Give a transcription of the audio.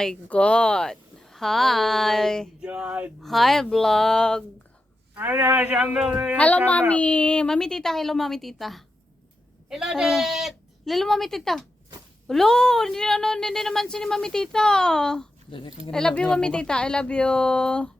my God. Hi. Hi, vlog. Hello, Mommy. Mami Tita. Hello, Mami Tita. Hello, Dad. Hello, Mami Tita. Hello, hindi naman si Mami Tita. I love you, Mami Tita. I love you.